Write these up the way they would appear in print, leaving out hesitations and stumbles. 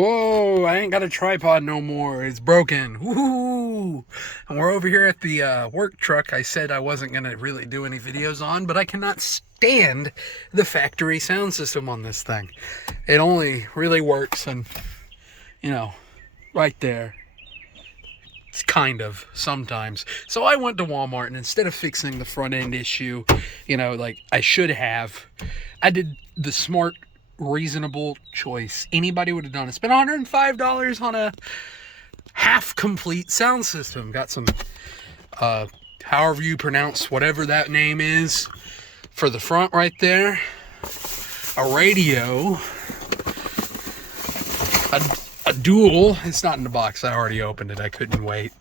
Whoa, I ain't got a tripod no more. It's broken. Woohoo! And we're over here at the work truck I said I wasn't going to really do any videos on, but I cannot stand the factory sound system on this thing. It only really works and, right there. It's kind of, sometimes. So I went to Walmart, and instead of fixing the front end issue, like I should have, I did the smart, reasonable choice anybody would have done. I spent $105 on a half complete sound system. Got some however you pronounce whatever that name is for the front right there, a radio, a dual, it's not in the box, I already opened it, I couldn't wait,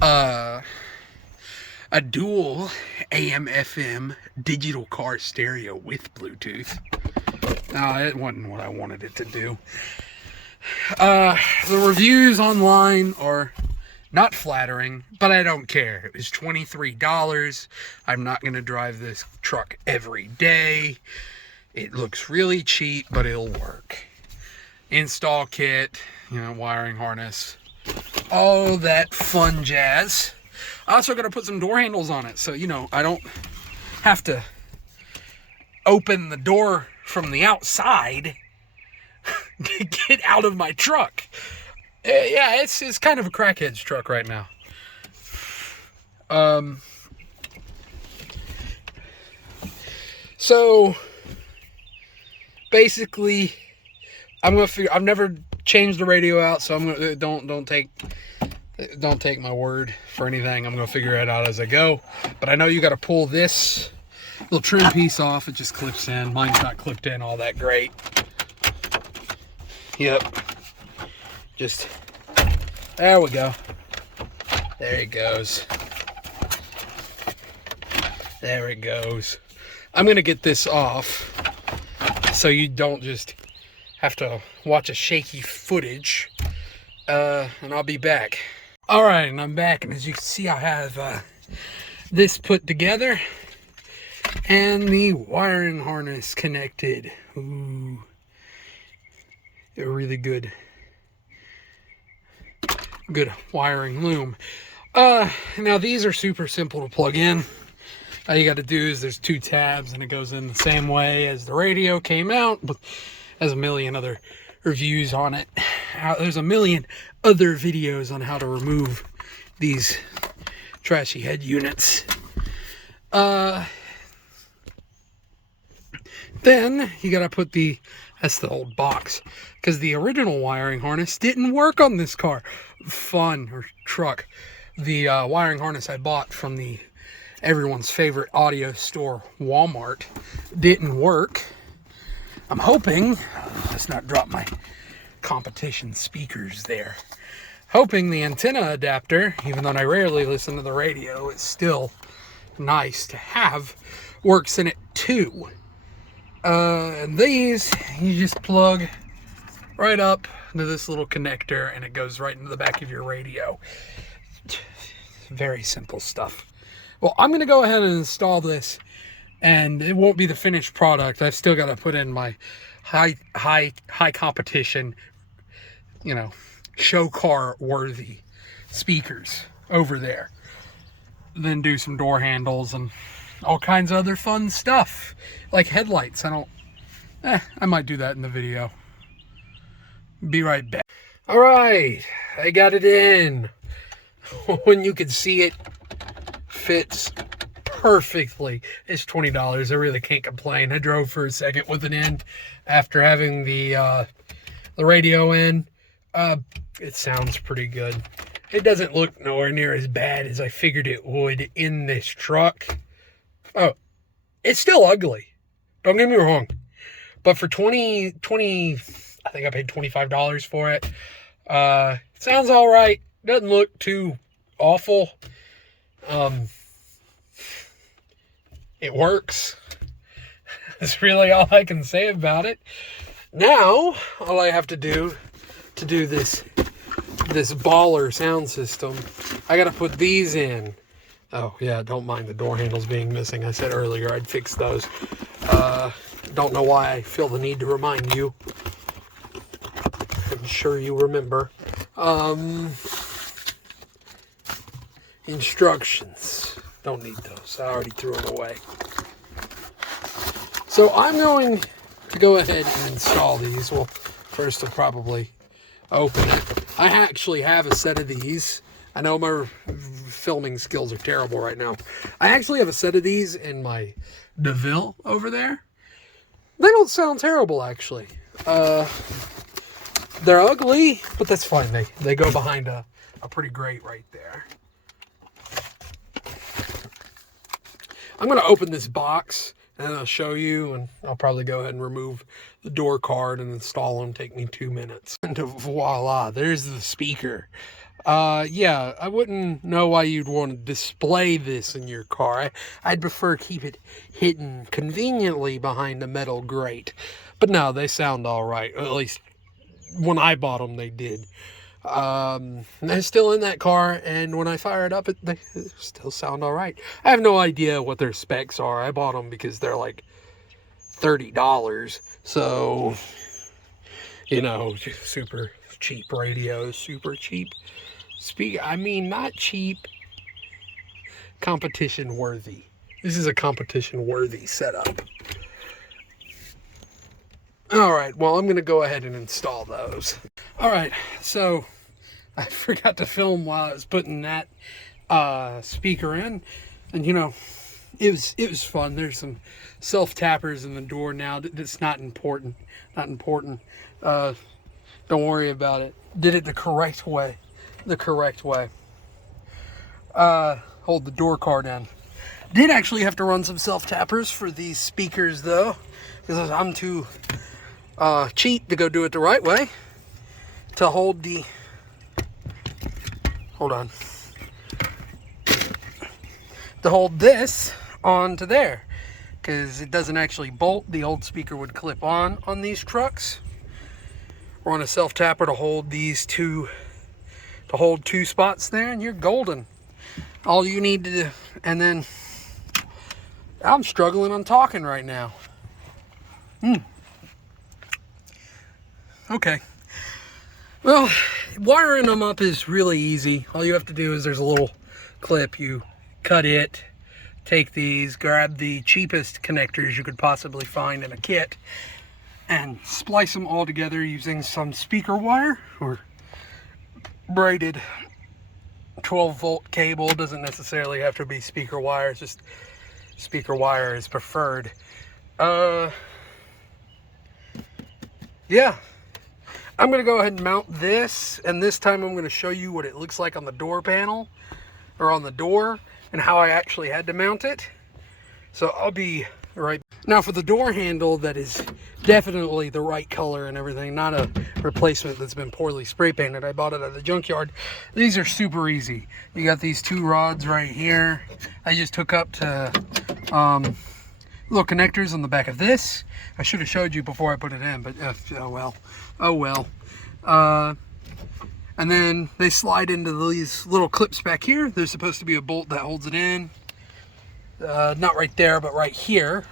a dual AM FM digital car stereo with Bluetooth. No, it wasn't what I wanted it to do. The reviews online are not flattering, but I don't care. It was $23. I'm not going to drive this truck every day. It looks really cheap, but it'll work. Install kit, wiring harness, all that fun jazz. I also got to put some door handles on it, so, I don't have to open the door from the outside to get out of my truck. Yeah, it's kind of a crackhead's truck right now. So basically, I'm gonna figure. I've never changed the radio out, so I'm gonna don't take my word for anything. I'm gonna figure it out as I go. But I know you got to pull this little trim piece off. It just clips in. Mine's not clipped in all that great. Yep. Just, there we go. There it goes. There it goes. I'm going to get this off so you don't just have to watch a shaky footage. And I'll be back. All right, and I'm back. And as you can see, I have this put together and the wiring harness connected. Ooh. A really good wiring loom. Now these are super simple to plug in. All you got to do is there's two tabs and it goes in the same way as the radio came out, but has a million other reviews on it. There's a million other videos on how to remove these trashy head units. Then you got to put that's the old box, because the original wiring harness didn't work on this car. Or truck. The wiring harness I bought from everyone's favorite audio store, Walmart, didn't work. I'm hoping, let's not drop my competition speakers there. Hoping the antenna adapter, even though I rarely listen to the radio, it's still nice to have, works in it too. And these, you just plug right up into this little connector and it goes right into the back of your radio. Very simple stuff. Well, I'm going to go ahead and install this, and it won't be the finished product. I've still got to put in my high competition, show car worthy speakers over there. Then do some door handles and all kinds of other fun stuff, like headlights. I might do that in the video. Be right back. All right, I got it in. When you can see it fits perfectly. It's $20. I really can't complain. I drove for a second with it in after having the radio in. It sounds pretty good. It doesn't look nowhere near as bad as I figured it would in this truck. Oh, it's still ugly. Don't get me wrong. But for $20, I think I paid $25 for it. It sounds all right. Doesn't look too awful. It works. That's really all I can say about it. Now, all I have to do this baller sound system, I got to put these in. Oh, yeah, don't mind the door handles being missing. I said earlier I'd fix those. Don't know why I feel the need to remind you. I'm sure you remember. Instructions. Don't need those. I already threw them away. So I'm going to go ahead and install these. Well, first I'll probably open it. I actually have a set of these. I know my filming skills are terrible right now. I actually have a set of these in my DeVille over there. They don't sound terrible, actually. They're ugly, but that's fine. They go behind a pretty grate right there. I'm going to open this box, and then I'll show you, and I'll probably go ahead and remove the door card and install them. Take me 2 minutes. And voila, there's the speaker. Yeah, I wouldn't know why you'd want to display this in your car. I'd prefer keep it hidden conveniently behind a metal grate. But no, they sound all right. At least when I bought them, they did. They're still in that car, and when I fire it up, they still sound all right. I have no idea what their specs are. I bought them because they're like $30. So, you know, super cheap radios, super cheap I mean, not cheap, competition worthy. This is a competition worthy setup. All right, well, I'm going to go ahead and install those. All right, so I forgot to film while I was putting that speaker in. And, you know, it was fun. There's some self-tappers in the door now. That's not important. Not important. Don't worry about it. Did it the correct way. The correct way. Hold the door card in. Did actually have to run some self-tappers for these speakers, though, because I'm too cheap to go do it the right way. To hold the... Hold on. To hold this onto there, because it doesn't actually bolt. The old speaker would clip on these trucks. Or on a self-tapper to hold these two... To hold 2 spots there, and you're golden. All you need to do, and then I'm struggling on talking right now. Okay. Well, wiring them up is really easy. All you have to do is there's a little clip. You cut it, take these, grab the cheapest connectors you could possibly find in a kit, and splice them all together using some speaker wire or braided 12-volt cable. Doesn't necessarily have to be speaker wire. It's just speaker wire is preferred. Yeah, I'm gonna go ahead and mount this, and this time I'm gonna show you what it looks like on the door panel or on the door and how I actually had to mount it. So I'll be right now. For the door handle, that is definitely the right color and everything, not a replacement that's been poorly spray painted. I bought it at the junkyard. These are super easy. You got these 2 rods right here. I just hook up to little connectors on the back of this. I should have showed you before I put it in, but oh well. Oh well. And then they slide into these little clips back here. There's supposed to be a bolt that holds it in. Not right there, but right here.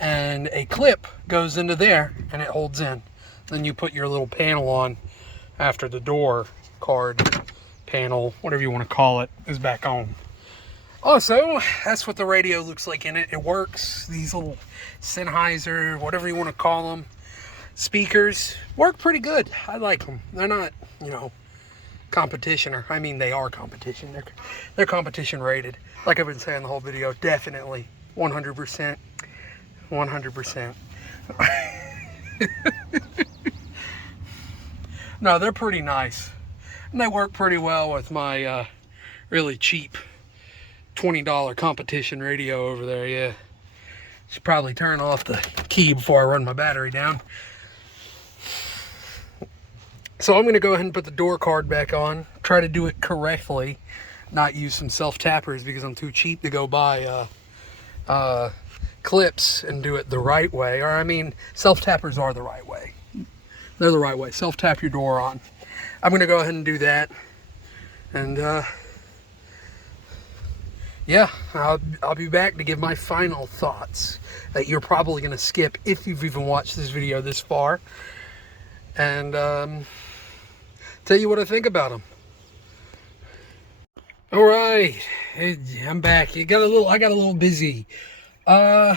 And a clip goes into there and it holds in. Then you put your little panel on after the door card panel, whatever you want to call it, is back on. Also, that's what the radio looks like in it. It works. These little Sennheiser, whatever you want to call them, speakers work pretty good. I like them. They're not, you know, competition, or I mean, they are competition. They're competition rated. Like I've been saying the whole video, definitely 100%. 100%. No, they're pretty nice. And they work pretty well with my really cheap $20 competition radio over there. Yeah. Should probably turn off the key before I run my battery down. So I'm going to go ahead and put the door card back on. Try to do it correctly. Not use some self-tappers because I'm too cheap to go buy clips and do it the right way. Or I mean, self-tappers are the right way. They're the right way. Self-tap your door on. I'm going to go ahead and do that. And yeah, I'll be back to give my final thoughts that you're probably going to skip if you've even watched this video this far. and tell you what I think about them. All right, I'm back. I got a little busy. Now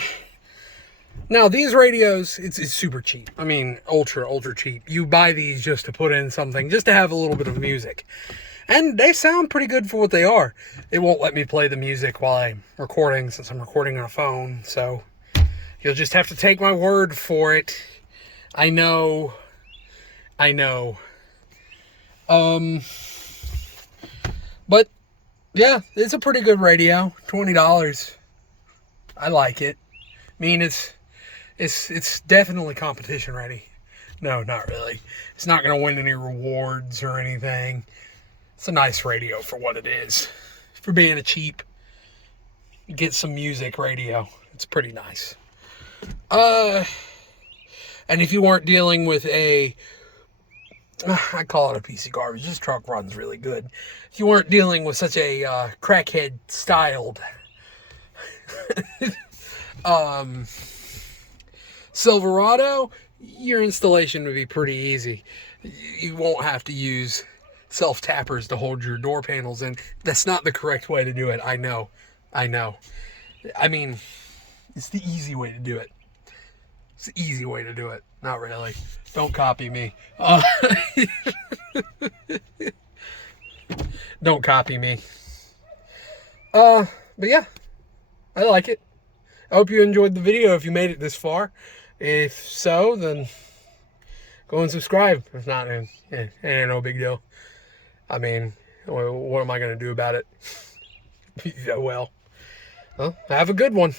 these radios, it's super cheap. I mean, ultra cheap. You buy these just to put in something, just to have a little bit of music. And they sound pretty good for what they are. It won't let me play the music while I'm recording, since I'm recording on a phone. So you'll just have to take my word for it. I know. But yeah, it's a pretty good radio. $20. I like it. I mean, it's definitely competition ready. No, not really. It's not going to win any rewards or anything. It's a nice radio for what it is. For being a cheap, get some music radio. It's pretty nice. And if you weren't dealing with I call it a piece of garbage. This truck runs really good. If you weren't dealing with such a crackhead styled Silverado, your installation would be pretty easy. You won't have to use self-tappers to hold your door panels in. That's not the correct way to do it. I know. I mean, it's the easy way to do it. It's the easy way to do it. Not really. Don't copy me. Don't copy me. But yeah, I like it. I hope you enjoyed the video if you made it this far. If so, then go and subscribe. If not, it ain't no big deal. I mean, what am I going to do about it? Well, have a good one.